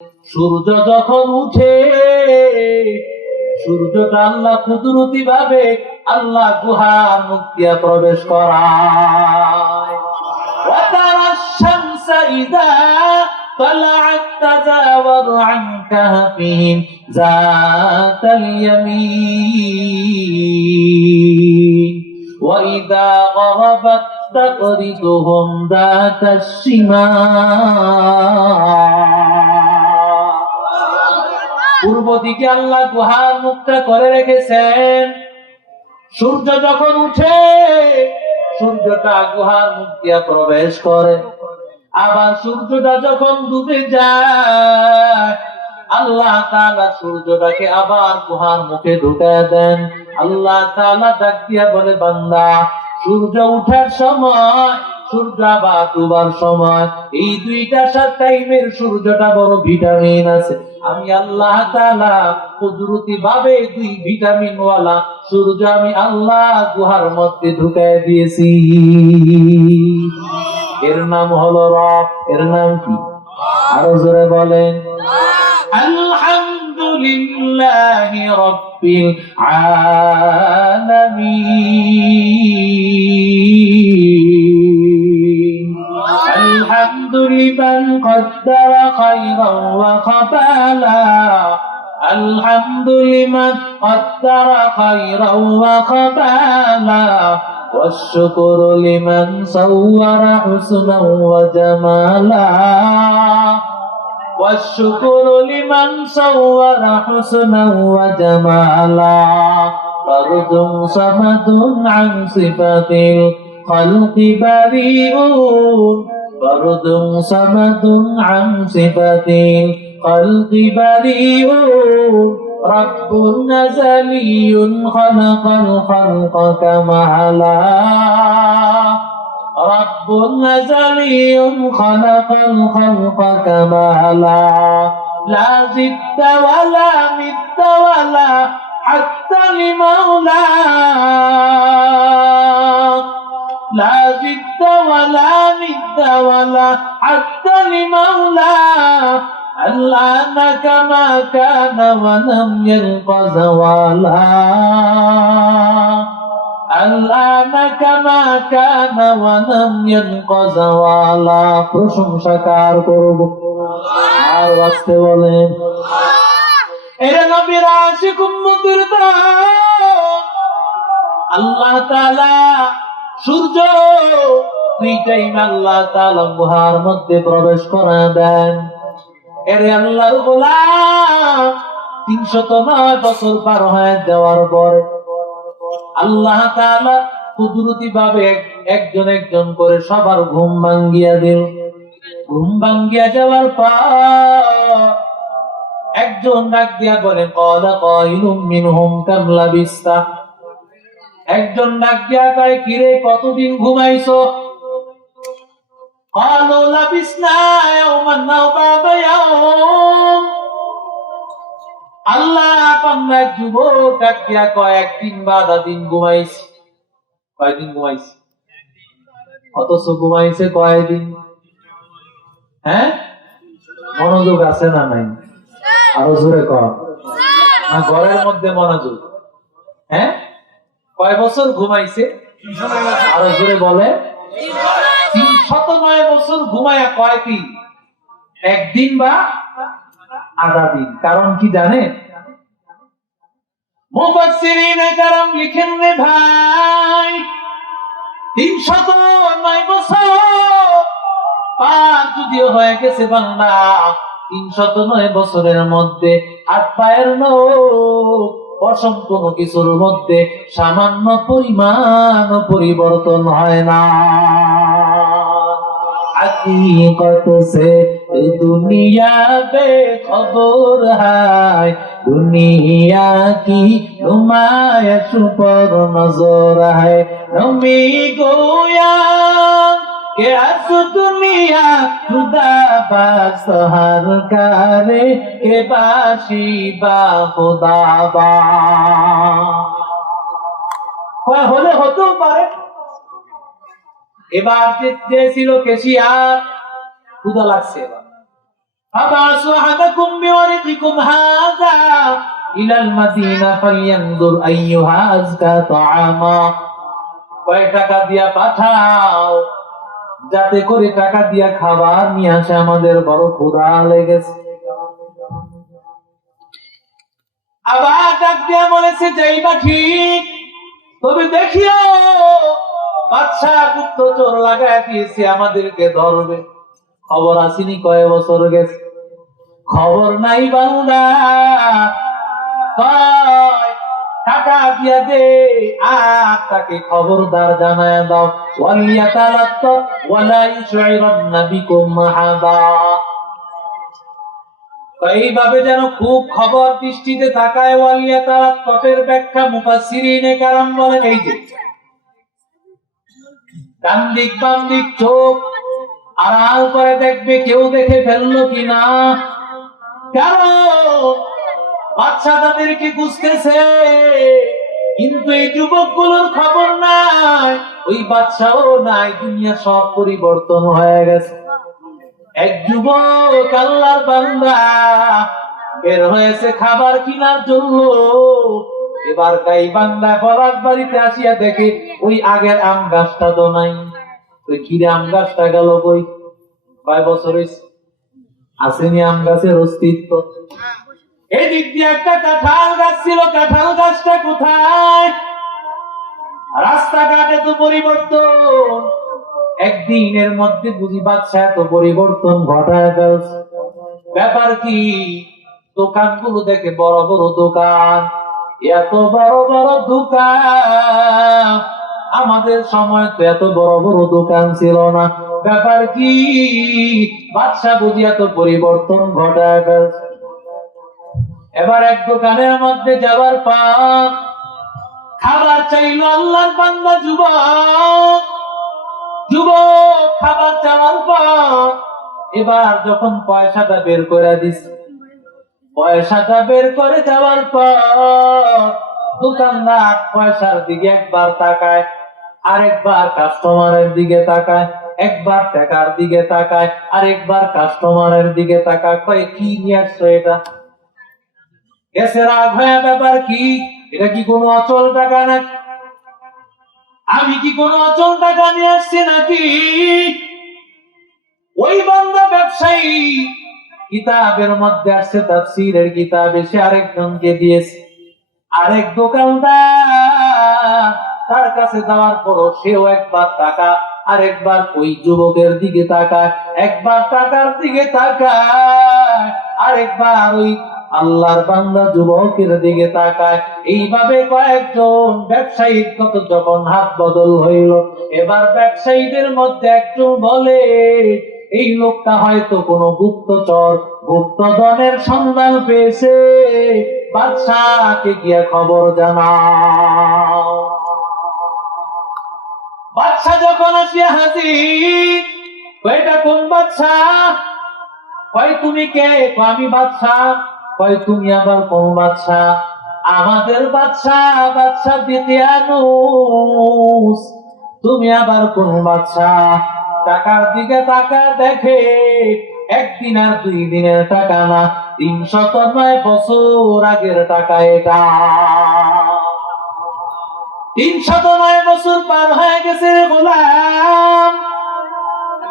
সূর্য যখন উঠে, সূর্যটা আল্লাহ কুদরতি ভাবে আল্লাহ গুহার মুখ দিয়া প্রবেশ করায়। ওয়া তারাশ শামসা ইযা طلعت تزاور عن كهفهم ذات اليمين وإذا غربت تقرضهم ذات الشمال। পূর্ব দিকে আল্লাহ গুহার মুখটা করে রেখেছেন। সূর্য যখন উঠে, সূর্যটা গুহার মুখ দিয়ে প্রবেশ করে, আবার সূর্যটা যখন ডুবে যায়, আল্লাহ তাআলা সূর্যটাকে আবার গুহার মুখে ঢুকায় দেন। আল্লাহ তাআলা ডাক দিয়া বলে, বান্দা, সূর্য উঠার সময়, সূর্য আবার ডুবার সময়, এই দুইটা টাইমের সূর্যটা বড় ভিটামিন আছে। আমি আল্লাহ তাআলা কুদরতি ভাবে দুই ভিটামিন ওয়ালা সূর্য আমি আল্লাহ গুহার মধ্যে ঢুকায় দিয়েছি। এর নাম হলো রব। এর নাম কি? আরো জোরে বলেন, আলহামদুলিল্লাহি রাব্বিল আলামিন। আলহামদুলিমান কদ্দারা খায়রান ওয়া খাবালা। আলহামদুলিমান কদ্দারা খায়রান ওয়া খাবালা। والشكر لمن صور حسنا وجمالا والشكر لمن صور حسنا وجمالا فرد صمد عن صفات الخلق بريء فرد صمد عن صفات الخلق بريء رب نزلي خلق الخلق كمالا رب نزلي خلق الخلق كمالا لا زدت ولا مت ولا حتى لمولا لا زدت ولا مت ولا حتى لمولا الآن كما كان ولم يلق زوالا الآن كما كان ولم يلق زوالا প্রশংসা কার করব? আর আসতে বলেন, এরা নবীর আশিক উম্মতের দল। আল্লাহ তাআলা সূর্য দুই টাইম আল্লাহ তাআলা গুহার মধ্যে প্রবেশ করে দেন। এরে আল্লাহর গোলাম 309 বছর পার হয়ে যাওয়ার পর আল্লাহ তাআলা কুদরতি ভাবে একজন একজন করে সবার ঘুম ভাঙ্গিয়া দিল। ঘুম ভাঙ্গিয়া যাওয়ার পর একজন ডাক দিয়া বলে, ক্বালা কাইলুম মিনহুম কাম লাবিস্তা। একজন ডাক দিয়া কয়, কিরে কতদিন ঘুমাইছো? قالوا لبسنا يوما أو بعض يوم। আল্লাহ বান্দা যুবক ডাক দিয়া কয়, একদিন বা আধা দিন ঘুমাইছি। কয়দিন ঘুমাইছি? অথচ ঘুমাইছে কয়দিন? হ্যাঁ, মনোযোগ আছে না নাই? আরো জোরে কর না, ঘরের মধ্যে মনোযোগ। হ্যাঁ, কয় বছর ঘুমাইছে? আরো জোরে বলে, 309 বছর ঘুমায়া কয়দিন? একদিন বা আধা দিন। কারণ কি জানেন? মুফাসসিরিনে কেরাম লিখেন রে ভাই, 309 বছর পার যদিও হয়ে গেছে বান্দা, 309 বছরের মধ্যে হাত পায়ের নখ অসম্পূর্ণ কিছুর মধ্যে সামান্য পরিমাণ পরিবর্তন হয় না। हकीकत से दुनिया बेखबर है, दुनिया की नुमाइश पर नजर है। नमी गोया के अस दुनिया खुदा बास हर करे के बाशी बा खुदा बा হলে হতেও পারে। এবার যে ছিল কেশিয়ার, ক্ষুধা লাগছে, এবার ফাবাসু আহাদাকুম বিওয়ারিকিকুম হাযা ইলাল মাদিনা ফালইয়ানজুর আইয়ুহা আযকা তাআমা। কয় টাকা দিয়া পাঠাও, যাতে করে টাকা দিয়া খাবার নিয়ে আসে, আমাদের বড় ক্ষুধা লেগেছে। আবার ডাক দিয়া বলেছে, যাইবা ঠিক, তবে দেখিও বাদশাহ গুপ্তচর লাগায় দিয়েছে, আমাদেরকে ধরবে। খবর আসেনি, কয় বছর গেছে, খবর নাই বান্দা। কয় টাকা দিয়া দে, আর তাকে খবরদার জানায় দাও, ওয়ালিয়াতালাত্ত ওয়ালা ইউশইরান্না বিকুম আহাদা। এইভাবে যেন খুব খবর দৃষ্টিতে তাকায়। ওয়ালিয়াতালাত্তের ব্যাখ্যা মুফাসসিরিনে কেরাম বলেন, এই যে ডান দিক বাম দিক চোখ আড়াল করে দেখবে কেউ দেখে ফেললো কিনা। কারণ বাদশা তাদেরকে বুঝতেছে, কিন্তু এই যুবকগুলোর খবর নাই, ওই বাদশাও নাই, দুনিয়া সব পরিবর্তন হয়ে গেছে। এক যুবক আল্লাহর বান্দা বের হয়েছে খাবার কেনার জন্য। এবার গাইবান্ধা বরাত বাড়িতে আসিয়া দেখে ওই আগের আম গাছটা তো নাই। ওই কিরে আম গাছটা গেল কই? কয় বছর হয়েছে আসেনি আম গাছের অস্তিত্ব। এদিক দিয়ে একটা কাঁঠাল গাছ ছিল, কাঁঠাল গাছটা কোথায়? রাস্তাঘাটে তো পরিবর্তন, একদিনের মধ্যে বুঝি বাদশা এত পরিবর্তন ঘটায় ফেলছে। ব্যাপার কি? দোকানগুলো দেখে বড় বড় দোকান, এত বড় বড় দোকান, আমাদের সময় তো এত বড় বড় দোকান ছিল না। ব্যাপার কি? বাদশা বুঝি এত পরিবর্তন ঘটায় ফেলছে। এবার এক দোকানের মধ্যে যাওয়ার পর খাবার চাইল আল্লাহর বান্দা যুবক। যুবক খাবার চাওয়ার পর এবার যখন পয়সাটা বের করে দিস, পয়সাটা বের করে যাওয়ার পর দোকানদার পয়সার দিকে একবার তাকায়, আরেকবার কাস্টমারের দিকে তাকায়, একবার টাকার দিকে তাকায়, আরেকবার কাস্টমারের দিকে তাকায়। কয় কি নিয়ে আসছো এটা? এসে রাগ হয়ে, ব্যাপার কি? এটা কি কোনো অচল টাকা নাকি? আমি কি কোনো অচল টাকা নিয়ে আসছি নাকি? ওই বান্দা ব্যবসায়ী কিতাবের মধ্যে আসছে, তাফসীরের কিতাবে, সে আরেকজনকে দিয়েছে। আরেক দোকানদার তার কাছে দেওয়ার পরও সেও একবার টাকা, আরেকবার ওই যুবকের দিকে তাকায়, একবার টাকার দিকে তাকায়, আরেকবার ওই আল্লাহর বান্দা যুবকের দিকে তাকায়। এইভাবে কয়েকজন ব্যবসায়ীর কত যখন হাত বদল হইল, এবার ব্যবসায়ীদের মধ্যে একজন বলে, এই লোকটা হয়তো কোনো গুপ্তচর, গুপ্তধনের সন্ধান পেয়েছে, বাদশাকে গিয়ে খবর জানাও। বাদশা যখন আসিয়া হাজির, এটা কোন বাদশা? কয় তুমি কে? আমি বাদশা। কয় তুমি আবার কোন বাদশা? আমাদের বাদশা, বাদশা দিতিয়ানুস। তুমি আবার কোন বাদশা? টাকার দিকে টাকা দেখে একদিন আর 2 দিনের টাকা না, 309 বছর আগের টাকা এটা। 309 বছর পার হয়ে গেছে গোলাম।